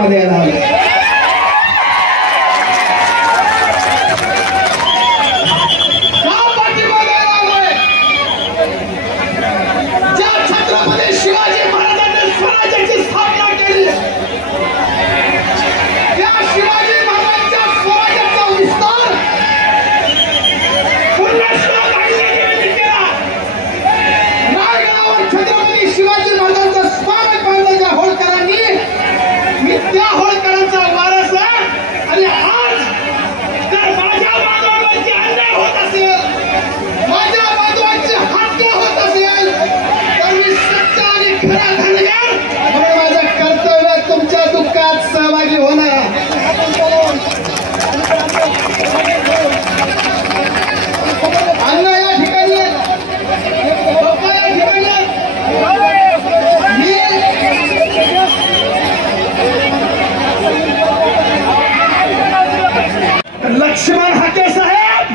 सत्तेमध्ये येणार। त्या होळकरांचा वारस आणि आज जर माझ्या बांधवांची अन्याय होत असेल, माझ्या बांधवांची हत्या होत असेल, तर मी सच्चा आणि खरा धनगर म्हणून माझं कर्तव्य तुमच्या दुःखात सहभागी होणार। अण्णा या ठिकाणी पप्पा या ठिकाणी लक्ष्मण हाके साहेब,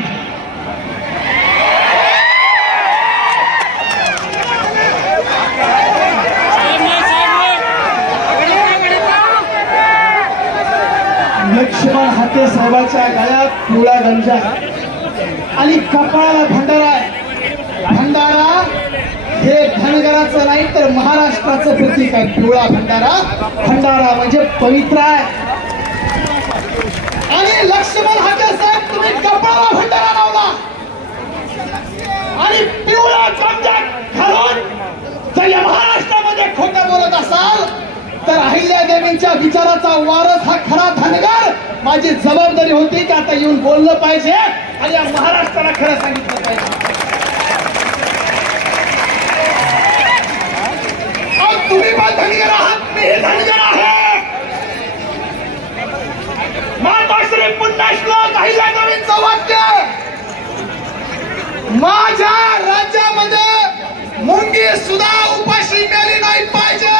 लक्ष्मण हाके साहेबांच्या गळ्यात पिवळा गंजा आणि कपाळाला भंडारा आहे। भंडारा हे धनगराचं नाही तर महाराष्ट्राचं प्रतीक आहे। पिवळा भंडारा, भंडारा म्हणजे पवित्र आहे। आणि लक्ष्मण हाके साहेब, तुम्ही कपाळाला भंडारा लावला आणि पिवळा गंजा घालून जर या महाराष्ट्रामध्ये खोटं बोलत असाल तर अहिल्यादेवींच्या विचाराचा वारस हा खरा धनगर। माझी जबाबदारी होती की आता येऊन बोललं पाहिजे आणि या महाराष्ट्राला खरं सांगितलं पाहिजे। तुम्ही पण धनगर आहात, मी धनगर आहे। मातोश्री पुण्यश्लोक अहिल्यादेवींचं वाक्य, माझ्या राज्यामध्ये मुंगी सुद्धा उपाशी मेली नाही पाहिजे।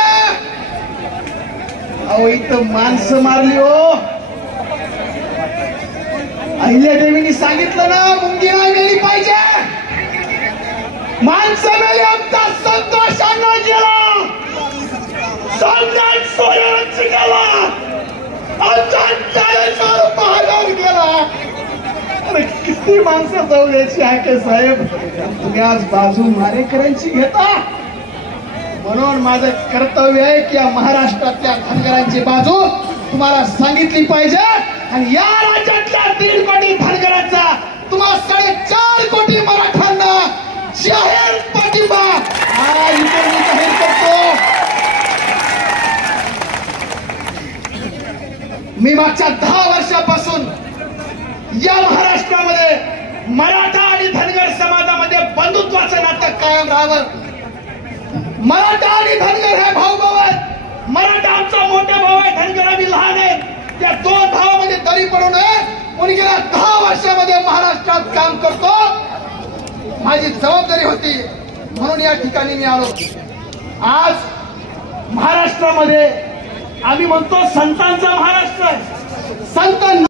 अहो इथं माणसं मारली हो। अहिल्यादेवींनी सांगितलं ना मुंगी नाही मेली पाहिजे। माणसं मेली आमचा संतोषानं गेला, सम्राट सोयरांची गेला, गेला। अरे किती माणसं जाऊ द्यायची हाके साहेब, तुम्ही आज बाजू मारेकरांची घेता। म्हणून माझं कर्तव्य आहे की या महाराष्ट्रातल्या धनगरांची बाजू तुम्हाला सांगितली पाहिजे आणि या राज्यातल्या 1.5 कोटी धनगरांचा तुम्हाला 4.5 कोटी मराठ्यांना जाहीर पाठिंबा आज इथे मी जाहीर करतो। मी मागच्या 10 वर्षापासून या महाराष्ट्रामध्ये मराठा आणि धनगर समाजामध्ये बंधुत्वाचं नातं कायम राहावं। मराठा आणि धनगर हे भाऊ भाऊ आहेत। मराठा आमचा मोठा भाऊ आहे, धनगर आम्ही लहान आहेत। त्या 2 भावामध्ये दरी पडू नये म्हणून गेल्या 10 वर्षामध्ये महाराष्ट्रात काम करतो। माझी जबाबदारी होती म्हणून या ठिकाणी मी आलो। आज महाराष्ट्रामध्ये आम्ही म्हणतो संतांचा महाराष्ट्र आहे। संत